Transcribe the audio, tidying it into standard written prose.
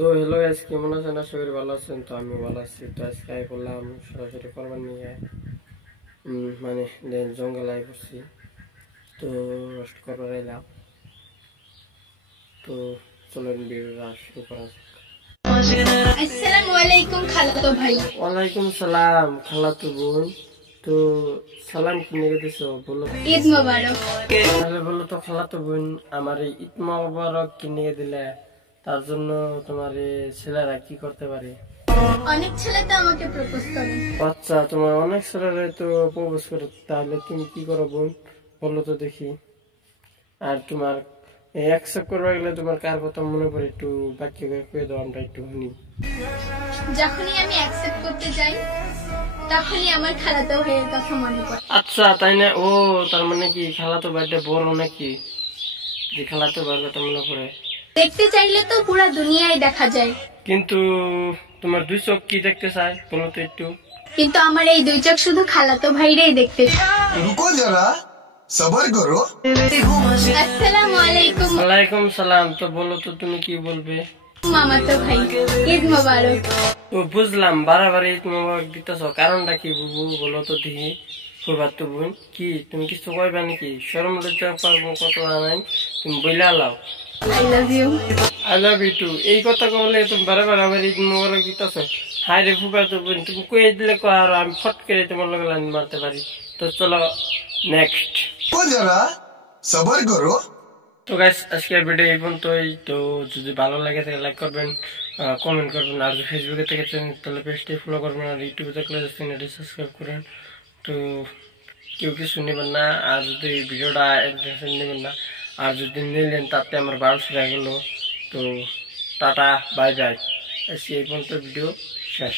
তো hello guys, কেমন আছেন? আশা করি ভালো আছেন। তো আমি ভালো আছি। তো আজকে আই বললাম সরাসরি করবার নিয়ে মানে জঙ্গল আই করছি। তো রোস্ট করবার এলাম। তো চলেন ভিডিওটা শুরু করা যাক। আসসালামু আলাইকুম খালাতো ভাই। ওয়ালাইকুম সালাম খালাতো বোন। তো সালাম কিনে দিছো বলো? ঈদ মোবারক। তাহলে বলো তো খালাতো বোন, আমার এই ঈদ মোবারক কিনে দিলে তার জন্য তোমার ছেলেরা কি করতে পারে? অনেক ছেলে তো আমাকে প্রপোজ করে। আচ্ছা, তোমার অনেক ছেলেরা তো প্রপোজ করে, তাহলে তুমি কি করো বোন বলো তো দেখি। আর তোমার অ্যাকসেপ্ট করবা গেলে তোমার কার কথা মনে পড়ে একটু বাক্য কয়ে দাও, আমরা একটু শুনি। যখনই আমি অ্যাকসেপ্ট করতে যাই তখনই আমার খালাতো ভাইয়ের কথা মনে পড়ে। আচ্ছা তাই না? ও তার মানে কি খালাতো ভাইটা বড় নাকি, যে খালাতো ভাইয়ের কথা মনে পড়ে? দেখতে চাইলে তো পুরো দুনিয়ায় দেখা যায়, কিন্তু তোমার দুই চোখ কি দেখতে চায় বলো তো একটু। কিন্তু আমার এই দুই চোখ শুধু খালাতো ভাইরেই দেখতে চায়। रुको जरा सबर करो। আসসালামু আলাইকুম ওয়ালাইকুম সালাম। তো বলো তো তুমি কি বলবে? মামাতো ভাই, ঈদ মোবারক। তো বুঝলাম, বারবার ঈদ মোবারক দিতেছ, কারণটা কি বুবু বলো তো দেখি। ফুরবার তো বোন কি তুমি কিছু কইবা নাকি? শরম লজ্জা পারবো কত নাই, তুমি বইলা লাও। I love you. I love you too. এই কথা বলে তুমি বারবার আমার ঈদ মোবারক দিতেছ। হাই রে ফুরবার তো বোন, তুমি কয়ে দিলে কো আর আমি ফট করে তোমার লগে লাইন মারতে পারি। তো চলো নেক্সট। रुको जरा सबर करो। তো গাইস, আজকের ভিডিও এই পর্যন্তই। তো যদি ভালো লাগে তাহলে লাইক করবেন, কমেন্ট করবেন, আর যদি ফেসবুকে থেকে তাহলে পেজটি ফলো করবেন, আর ইউটিউবে থাকলে চ্যানেলটি সাবস্ক্রাইব করেন। তো কেউ কিছু নেবেন না, আর যদি ভিডিওটা ইন্টারেস্ট নেবেন না, আর যদি নিলেন তাতে আমার ভালো ছেড়ে গেল। তো টাটা বাই বাই, আজকে এই পর্যন্ত ভিডিও শেষ।